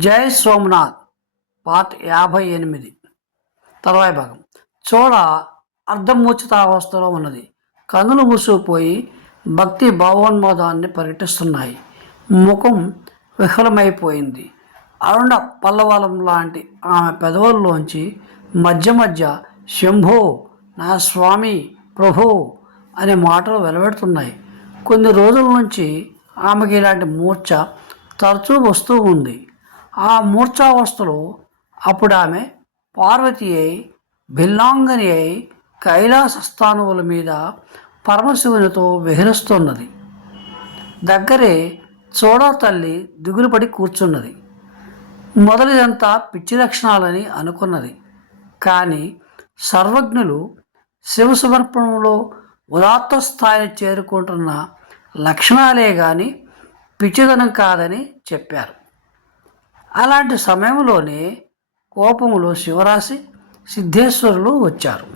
జై సోమనాథ్ పార్ట్ యాభై ఎనిమిది. తర్వాయి భాగం. చోళ అర్ధమూచితావస్థలో ఉన్నది. కన్నులు మూసుకుపోయి భక్తి భావోన్మోదాన్ని పర్యటిస్తున్నాయి. ముఖం విఫలమైపోయింది అరుణ పల్లవలం లాంటి ఆమె పెదవుల్లోంచి మధ్య మధ్య శంభో నా స్వామి ప్రభో అనే మాటలు వెలువెడుతున్నాయి. కొన్ని రోజుల నుంచి ఆమెకి ఇలాంటి మూర్ఛ తరచూ వస్తూ ఉంది. ఆ మూర్ఛావస్థలో అప్పుడు ఆమె పార్వతి అయి భిల్లాంగని అయి కైలాస స్థానువుల మీద పరమశివునితో విహరిస్తున్నది. దగ్గరే చోడా తల్లి దిగులుపడి కూర్చున్నది. మొదటిదంతా పిచ్చి లక్షణాలని అనుకున్నది. కానీ సర్వజ్ఞులు శివ సమర్పణలో ఉదాత్త స్థాయిని చేరుకుంటున్న లక్షణాలే కానీ పిచ్చిదనం కాదని చెప్పారు. అలాంటి సమయంలోనే కోపంలో శివరాశి సిద్ధేశ్వరులు వచ్చారు.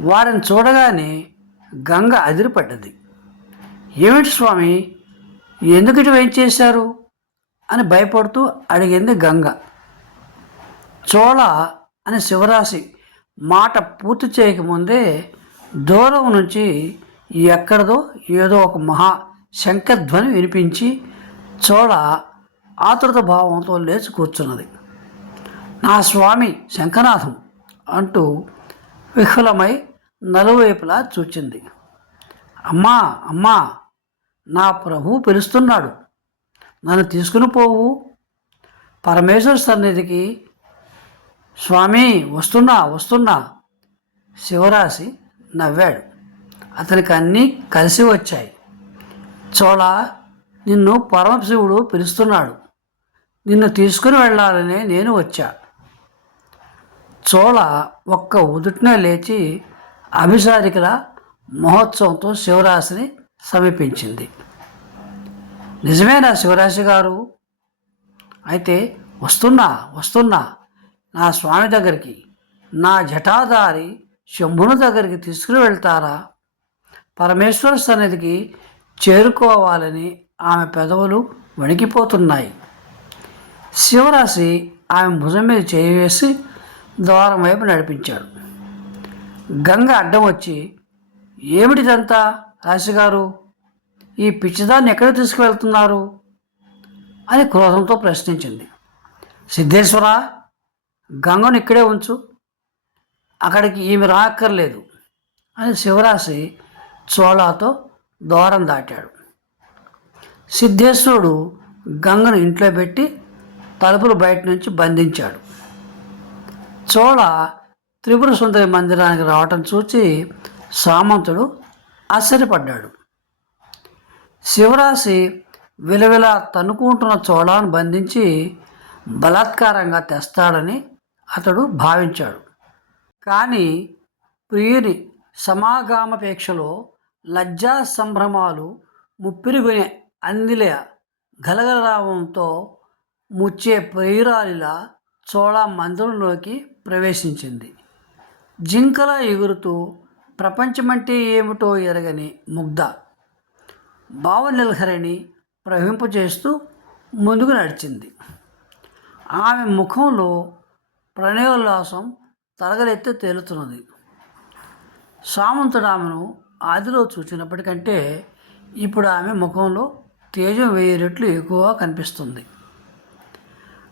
వారిని చూడగానే గంగ అదిరిపడ్డది. ఏమిటి స్వామి? ఎందుకు ఇటు వేయించేశారు అని భయపడుతూ అడిగింది గంగ. చోళ అని శివరాశి మాట పూర్తి చేయకముందే దూరం నుంచి ఎక్కడదో ఏదో ఒక మహా శంఖధ్వని వినిపించి చోళ ఆతృత భావంతో లేచి కూర్చున్నది. నా స్వామి శంఖనాథం అంటూ విహ్వలమై నలువైపులా చూచింది. అమ్మా అమ్మా నా ప్రభు పిలుస్తున్నాడు. నన్ను తీసుకుని పోవు. పరమేశ్వర సన్నిధికి స్వామి వస్తున్నా వస్తున్నా శివరాశి నవ్వాడు. అతనికి అన్నీ కలిసి వచ్చాయి. చోళ నిన్ను పరమశివుడు పిలుస్తున్నాడు. నిన్ను తీసుకుని వెళ్ళాలని నేను వచ్చా. చోళ ఒక్క ఉదుటిన లేచి అభిసారికల మహోత్సవంతో శివరాశిని సమీపించింది. నిజమేనా శివరాశి గారు? అయితే వస్తున్నా వస్తున్నా నా స్వామి దగ్గరికి నా జటాదారి శంభుని దగ్గరికి తీసుకుని వెళ్తారా? పరమేశ్వర సన్నిధికి చేరుకోవాలని ఆమె పెదవులు వణికిపోతున్నాయి. శివరాశి ఆమె భుజం మీద చేసి ద్వారం వైపు నడిపించాడు. గంగ అడ్డం వచ్చి ఏమిటిదంతా రాశిగారు? ఈ పిచ్చిదాన్ని ఎక్కడ తీసుకువెళ్తున్నారు? అని క్రోధంతో ప్రశ్నించింది. సిద్ధేశ్వర గంగను ఇక్కడే ఉంచు. అక్కడికి ఈమె రాక్కర్లేదు అని శివరాశి చోళాతో దూరం దాటాడు. సిద్ధేశ్వరుడు గంగను ఇంట్లో పెట్టి తలుపులు బయట నుంచి బంధించాడు. చోళ త్రిపుర సుందరి మందిరానికి రావటం చూసి సామంతుడు ఆశ్చర్యపడ్డాడు. శివరాశి విలవిల తన్నుకుంటున్న చోళాను బంధించి బలాత్కారంగా తెస్తాడని అతడు భావించాడు. కానీ ప్రియుని సమాగామపేక్షలో లజ్జా సంభ్రమాలు ముప్పిరిగొనే అందిలే గలగలరావంతో ముచ్చే ప్రియురాలిలా చోళ మందిరంలోకి ప్రవేశించింది. జింకల ఎగురుతూ ప్రపంచమంటే ఏమిటో ఎరగని ముగ్ధ. భావనిలహరిని ప్రవహింపచేస్తూ ముందుకు నడిచింది. ఆమె ముఖంలో ప్రణయోల్లాసం తరగలెత్తి తేలుతున్నది. సామంతుడు ఆమెను ఆదిలో చూసినప్పటికంటే ఇప్పుడు ఆమె ముఖంలో తేజం వెయ్యి రెట్లు ఎక్కువ కనిపిస్తుంది.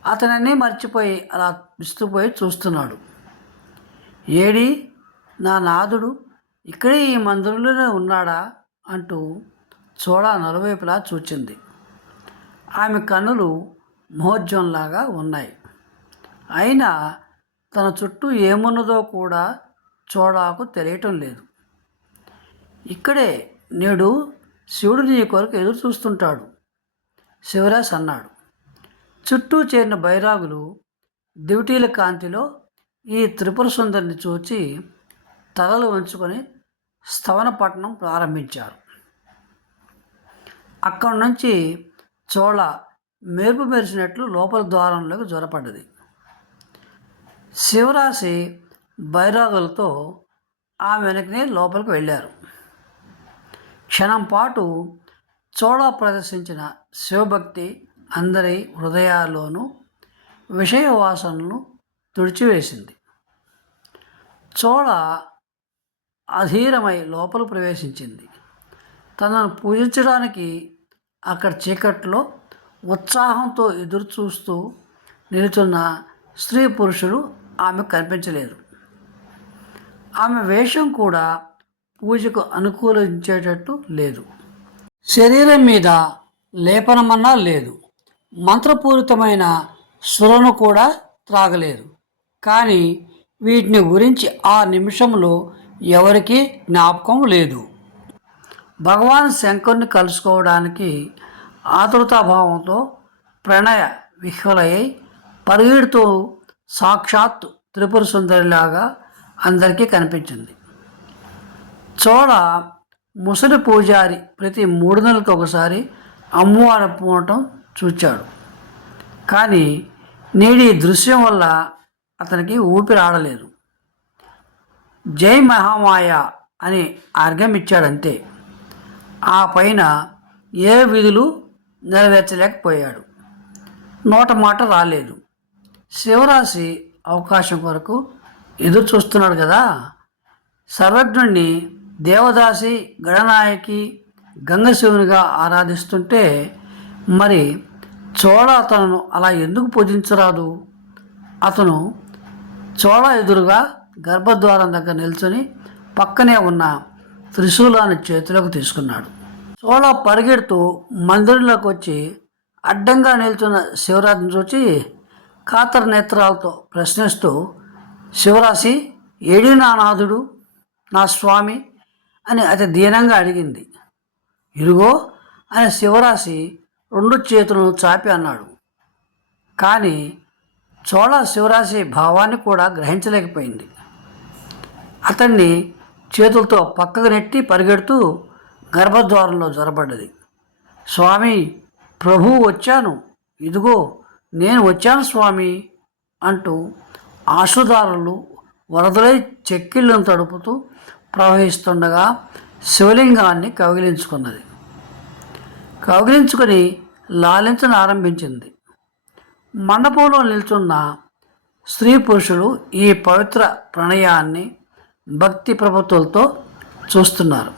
అతనన్నీ మర్చిపోయి అలా విస్తుపోయి చూస్తున్నాడు. ఏడి నా నాదుడు ఇక్కడే ఈ మందిరంలోనే ఉన్నాడా? అంటూ చోళ నలువైపులా చూచింది. ఆమె కన్నులు మహోజ్వంలాగా ఉన్నాయి. అయినా తన చుట్టూ ఏమున్నదో కూడా చోళాకు తెలియటం లేదు. ఇక్కడే నేడు శివుడు నీ కొరకు ఎదురు చూస్తుంటాడు. శివరాజ్ అన్నాడు. చుట్టూ చేరిన బైరాగులు దివిటీల కాంతిలో ఈ త్రిపుర సుందరిని చూచి తలలు ఉంచుకొని స్థవనపట్నం ప్రారంభించారు. అక్కడి నుంచి చోళ మెరుపు మెరిసినట్లు లోపల ద్వారంలోకి జ్వరపడ్డది శివరాశి బైరాగులతో ఆమె వెనకనే లోపలికి వెళ్ళారు. క్షణం పాటు చోళ ప్రదర్శించిన శివభక్తి అందరి హృదయాల్లోనూ విషయ వాసనను తుడిచివేసింది. చోళ అధీరమై లోపల ప్రవేశించింది. తనను పూజించడానికి అక్కడ చీకట్లో ఉత్సాహంతో ఎదురు చూస్తూ నిలుచున్న స్త్రీ పురుషులు ఆమె కనిపించలేదు. ఆమె వేషం కూడా పూజకు అనుకూలించేటట్టు లేదు. శరీరం మీద లేపనమన్నా లేదు. మంత్రపూరితమైన స్వరను కూడా త్రాగలేదు కానీ వీటిని గురించి ఆ నిమిషంలో ఎవరికీ జ్ఞాపకం లేదు. భగవాన్ శంకర్ని కలుసుకోవడానికి ఆతృతాభావంతో ప్రణయ విహ్వలయ్యి పరిగెడుతూ సాక్షాత్ త్రిపుర సుందరిలాగా అందరికీ కనిపించింది. చోళ ముసలి పూజారి ప్రతి మూడు నెలలకు ఒకసారి అమ్మవారు పూడటం చూచాడు. కానీ నేడి ఈ దృశ్యం వల్ల అతనికి ఊపిరి ఆడలేదు. జై మహామాయ అని అర్ఘ్యం ఇచ్చాడంతే. ఆ పైన ఏ విధులు నెరవేర్చలేకపోయాడు. నోట మాట రాలేదు. శివరాశి అవకాశం కొరకు ఎదురు చూస్తున్నాడు కదా. సర్వజ్ఞుణ్ణి దేవదాసి గణనాయకి గంగశివునిగా ఆరాధిస్తుంటే మరి చోళ అతను అలా ఎందుకు పూజించరాదు? అతను చోళ ఎదురుగా గర్భద్వారం దగ్గర నిల్చొని పక్కనే ఉన్న త్రిశూలాన్ని చేతిలోకి తీసుకున్నాడు. చోళ పరిగెడుతూ మందిరంలోకి వచ్చి అడ్డంగా నిల్చున్న శివరాజుని చూచి కాతర నేత్రాలతో ప్రశ్నిస్తూ శివరాశి ఏడి నా నాథుడు నా స్వామి? అని అతి దీనంగా అడిగింది. ఇరుగో అని శివరాశి రెండు చేతులను చాపి అన్నాడు. కానీ చోళ శివరాశి భావాన్ని కూడా గ్రహించలేకపోయింది. అతన్ని చేతులతో పక్కకు నెట్టి పరిగెడుతూ గర్భద్వారంలో జొరబడ్డది స్వామి ప్రభువు వచ్చాను. ఇదిగో నేను వచ్చాను స్వామి అంటూ ఆశుదారులు వరదలై చెక్కిళ్ళను తడుపుతూ ప్రవహిస్తుండగా శివలింగాన్ని కౌగిలించుకున్నది. కౌగిలించుకొని లాలించను ఆరంభించింది. మండపంలో నిల్చున్న స్త్రీ పురుషులు ఈ పవిత్ర ప్రణయాన్ని భక్తి ప్రభుత్వాలతో చూస్తున్నారు.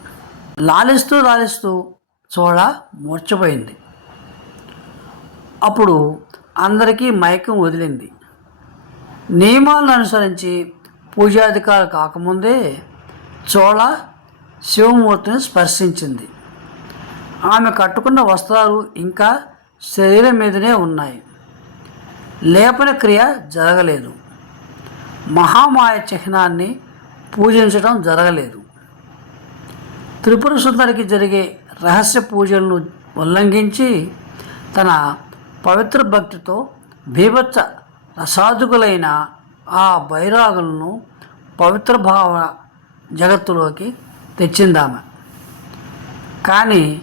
లాలిస్తూ లాలిస్తూ చోళ మూర్చపోయింది అప్పుడు అందరికీ మైకం వదిలింది. నియమాలను అనుసరించి పూజాధికారులు కాకముందే చోళ శివమూర్తిని స్పర్శించింది. ఆమె కట్టుకున్న వస్త్రాలు ఇంకా శరీరం మీదనే ఉన్నాయి. లేపన క్రియ జరగలేదు. మహామాయ చిహ్నాన్ని పూజించడం జరగలేదు. త్రిపుర సుందరికి జరిగే రహస్య పూజలను ఉల్లంఘించి తన పవిత్ర భక్తితో భీభత్స రసాదుకులైన ఆ బైరాగులను పవిత్ర భావ జగత్తులోకి తెచ్చిందామె. కానీ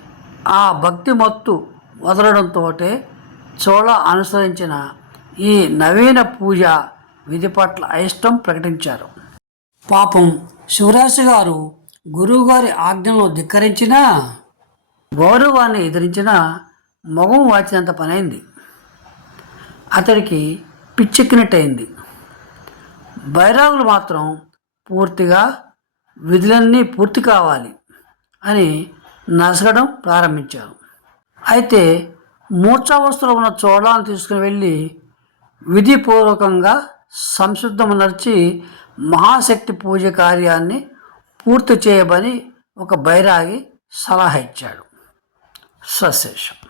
ఆ భక్తి మత్తు వదలడంతో చోళ అనుసరించిన ఈ నవీన పూజ విధి పట్ల అయిష్టం ప్రకటించారు. పాపం శివరాశి గారు గురువుగారి ఆజ్ఞలను ధిక్కరించినా గౌరవాన్ని ఎదిరించిన మగం వాచినంత పనైంది. అతడికి పిచ్చెక్కినట్టయింది. బైరాగులు మాత్రం పూర్తిగా విధులన్నీ పూర్తి కావాలి అని నసగడం ప్రారంభించారు. అయితే మూర్ఛావస్థలో ఉన్న చోళాన్ని తీసుకుని వెళ్ళి విధిపూర్వకంగా సంశుద్ధమునర్చి మహాశక్తి పూజ కార్యాన్ని పూర్తి చేయబని ఒక బైరాగి సలహా ఇచ్చాడు. సశేషం.